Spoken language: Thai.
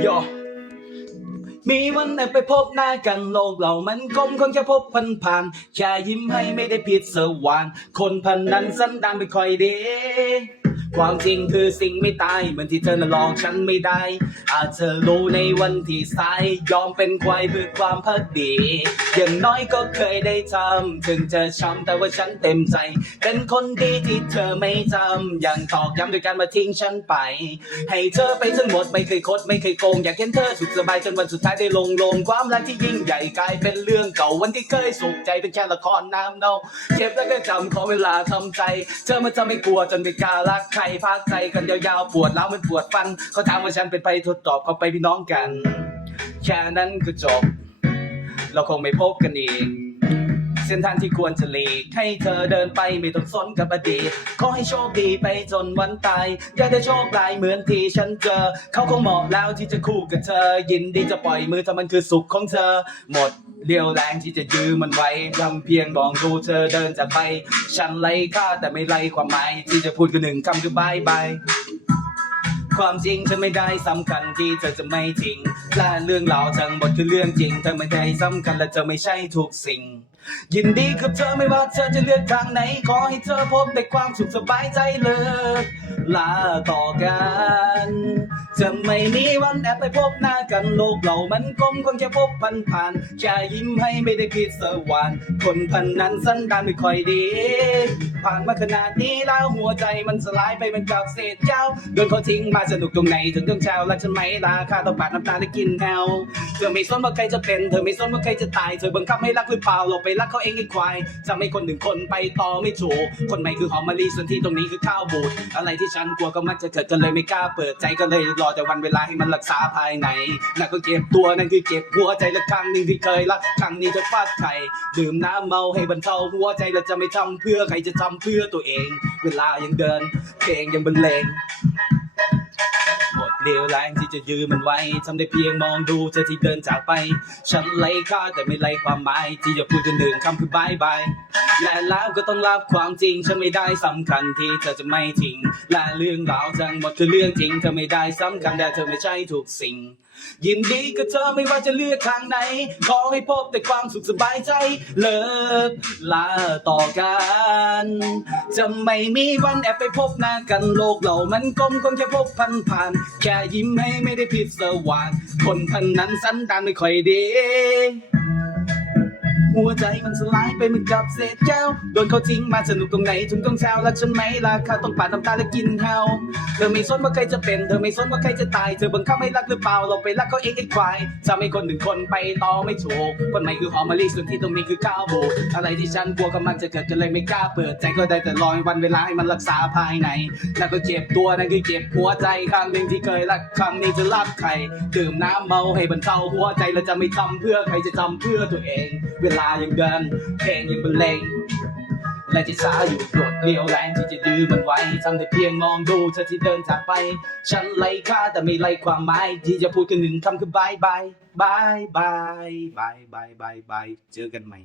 โยมีวันไหนไปพบหน้ากันโลกเรามันกลมคงจะพบพันผ่านแค่ยิ้มให้ไม่ได้ผิดสวานคนพันนั้นสันดานไม่ค่อยดี ความจริงคือสิ่งไม่ตายเหมือนที่เธอน่ะลอกฉันไม่ได้ อาจจะรู้ในวันที่สายยอมเป็นควายเพื่อความพักดี อย่างน้อยก็เคยได้ทำถึงจะช้ำแต่ว่าฉันเต็มใจ เป็นคนดีที่เธอไม่จำอย่างตอกย้ำโดยการมาทิ้งฉันไป ให้เธอไปจนหมดไม่เคยคดไม่เคยโกง อยากเห็นเธอสุขสบายจนวันสุดท้ายได้ลงลงความรักที่ยิ่งใหญ่กลายเป็นเรื่องเก่าวันที่เคยสุขใจเป็นแค่ละครน้ำเน่าเจ็บแล้วก็จำขอเวลาทำใจ เธอมาทำให้กลัวจนไม่กล้ารักใครพักใจกันยาวๆ ปวดแล้วมันปวดฟัน เขาถามว่าฉันเป็นไปทดตอบเขาไปพี่น้องกัน แค่นั้นก็จบ เราคงไม่พบกันอีกเส้นทางที่ควรจะหลีกให้เธอเดินไปไม่ต้องสนกับอดีตขอให้โชคดีไปจนวันตายอย่าได้โชคร้ายเหมือนที่ฉันเจอ เขาคงเหมาะแล้วที่จะคู่กับเธอ ยินดีจะปล่อยมือถ้ามันคือสุขของเธอ หมด เรียวแรงที่จะยื้อมันไว้ลำเพียงมองดูเธอเดินจากไป ฉันไล่ค่าแต่ไม่ไล่ความหมาย ที่จะพูดคือหนึ่งคำคือบายบายความจริงฉันไม่ได้สำคัญที่เธอจะไม่ทิ้งและเรื่องราวทั้งหมดคือเรื่องจริงเธอไม่ได้สำคัญและเธอไม่ใช่ทุกสิ่ง ยินดีกับเธอไม่ว่าเธอจะเลือกทางไหนขอให้เธอพบแต่ความสุขสบายใจเลิกลาต่อกัน จะไม่มีวันแอบไปพบหน้ากันโลกเรามันกลมคงจะพบพันผ่านแค่ยิ้มให้ไม่ได้ผิดสวานคนพันนั้นสันดานไม่ค่อยดี ผ่านมาขนาดนี้แล้วหัวใจมันสลายไปเหมันกับเศษเจ้าโดนเขาทิ้งมาสนุกตรงไหนถึงต้องเช้ารักฉันไหมราคาต้องปาดน้ำตาและกินแนวเธอไม่สนว่าใครจะเป็นเธอไม่สนว่าใครจะตายเธอบังคับให้รักหรือเปล่าเราไปรักเขาเองไอ้ควายทำให้คนหนึ่งคนไปต่อไม่ถูกคนใหม่คือหอมมะลิส่วนที่ตรงนี้คือข้าวบูดอะไรที่ฉันกลัวก็มักจะเกิดก็เลยไม่กล้าเปิดใจก็เลยรอแต่วันเวลาให้มันรักษาภายในนั่นก็เจ็บตัวนั่นคือเจ็บหัวใจและครั้งหนึ่งที่เคยรักครั้งนี้จะฟาดใครดื่มน้ำเมาให้บรรเทาหัวใจและจะไม่ทำเพื่อใครจะทำเพื่อตัวเอง เวลายังเดินเพลงยังบรรเลง เดียวแรงที่จะยืมมันไว้ทำได้เพียงมองดูเธอที่เดินจากไป ฉันไล่ค่าแต่ไม่ไล่ความหมาย ที่จะพูดกันหนึ่งคำคือบายบายและแล้วก็ต้องรับความจริง ฉันไม่ได้สำคัญที่เธอจะไม่ทิ้งและเรื่องราวทั้งหมดคือเรื่องจริงเธอไม่ได้สำคัญแต่เธอไม่ใช่ทุกสิ่งยินดีกับเธอไม่ว่าจะเลือกทางไหน ขอให้พบแต่ความสุขสบายใจ เลิกลาต่อกัน จะไม่มีวันแอบไปพบหน้ากันโลกเรามันกลมคงจะพบพันผ่าน แค่ยิ้มให้ไม่ได้ผิดสว่างคนพันนั้นสันดานไม่ค่อยดี หัวใจมันสลายไปเหมือนกับเศษแก้ว โดนเขาทิ้งมาสนุกตรงไหนถึงต้องเช้ารักฉันไหมราคาต้องปาดน้ำตาและกินเฮาเธอไม่สนว่าใครจะเป็น เธอไม่สนว่าใครจะตาย เธอบังคับให้รักหรือเปล่า เราไปรักเขาเองไอ้ควายทำให้คนหนึ่งคนไปต่อไม่ถูกคนใหม่คือหอมมะลิส่วนที่ตรงนี้คือข้าวโบอะไรที่ฉันกลัวก็มักจะเกิดก็เลยไม่กล้าเปิดใจก็ได้แต่รอให้วันเวลาให้มันรักษาภายในแล้วก็เจ็บตัวนั่นคือเจ็บหัวใจครั้งหนึ่งที่เคยรักครั้งนี้จะรักใครดื่มน้ำเมาให้บรรเทาหัวใจแล้วจะไม่ทำเพื่อใครจะทำเพื่อตัวเอง เวลายังเดินเพลงยังบรรเลงและที่สาอยู่กดเรียวแรงที่จะดื้อมันไว้ทำได้เพียงมองดูเธอที่เดินจากไป ฉันไล่ค่าแต่ไม่ไล่ความหมายที่จะพูดกันหนึ่งคำคือบายบายบายบายบายบายบายบายเจอกันใหม่